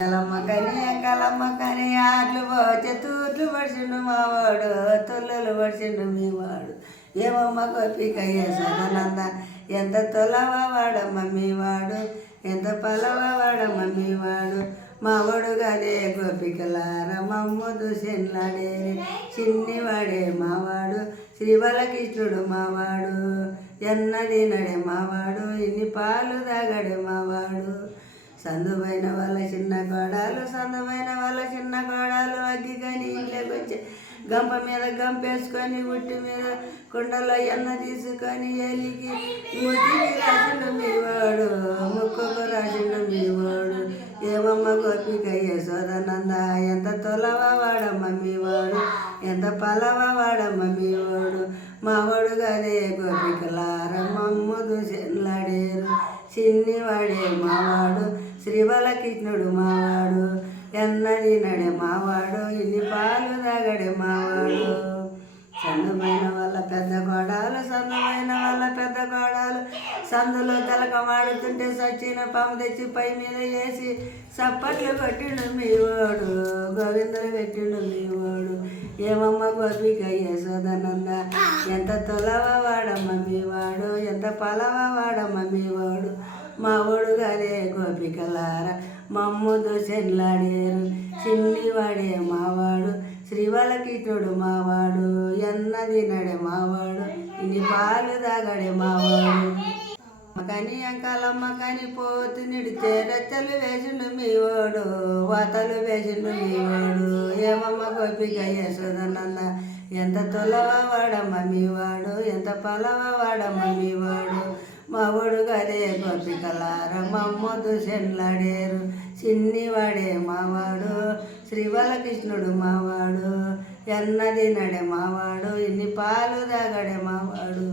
కలమ్మ కని కలమ్మ ఆట్లు పోచే తూట్లు పడిచిండు మావాడు తొల్లలు పడిచిండు మీ వాడు. ఏమమ్మ గోపిక సదానంద ఎంత తొలవ వాడమ్మ మీ వాడు ఎంత పలవ వాడమ్మ మీ వాడు. మావాడు గదే గోపికలార మమ్ముదు సెన్లాడేరి చిన్ని వాడే మావాడు శ్రీ బాలకృష్ణుడు మావాడు ఎన్నది నడే మావాడు ఇన్ని పాలు తాగడే మావాడు సందుమైన వాళ్ళ చిన్న గోడాలు సందుమైన వాళ్ళ చిన్న గోడాలు అగ్గి కానీ ఇంట్లోకి వచ్చి గంప మీద గంపేసుకొని ఉట్టి మీద కుండలో ఎన్న తీసుకొని ఎలికి ముద్దుకి రాసిండు మీ వాడు ముక్కుకు రాసిండు మీ వాడు. ఏమమ్మ గోపికయ్య సోదనంద ఎంత తొలవ వాడమ్మ మీ వాడు ఎంత పలవ వాడమ్మ మీ వాడు మావాడు గదే గోపికలార మమ్ముదు చెల్లాడేరు చిన్ని వాడే మావాడు శ్రీబలకృష్ణుడు మావాడు ఎన్నది నడే మావాడు ఇన్ని పాలు తాగడే మావాడు సన్నమైన వాళ్ళ పెద్ద గోడాలు సన్నమైన వాళ్ళ పెద్ద గోడాలు సందులో కలకమాడుతుంటే సచ్చిన పాము తెచ్చి పై మీద వేసి చప్పట్లు కొట్టిండు మీ వాడు గోవిందుడు పెట్టిండు మీ వాడు ఏమమ్మ గోపిక యశోదనంద ఎంత తొలవ వాడమ్మ వాడు ఎంత పలవ వాడమ్మ వాడు. మా ఒడుగారే గోపికలార మమ్ముదు చెల్లాడేరు చిన్ని వాడే మావాడు శ్రీ మావాడు ఎన్నది నడే మావాడు ఇన్ని పాలు తాగడే మావాడు కానీ అంకాలమ్మ కానీ పోతు నిడితే రచ్చలు వేసిండు మీ వాడు వాతలు వేసిండు మీ వాడు. ఏమమ్మ గోపిక యశోదనంద ఎంత తొలవ వాడమ్మ మీ వాడు ఎంత పలవ వాడమ్మ మీ వాడు. మా వాడు గదే గోపికలార మమ్మదు చెల్లాడేరు చిన్ని వాడే మావాడు శ్రీ బాలకృష్ణుడు మావాడు ఎన్నది నడే మావాడు ఇన్ని పాలు దాగడే మావాడు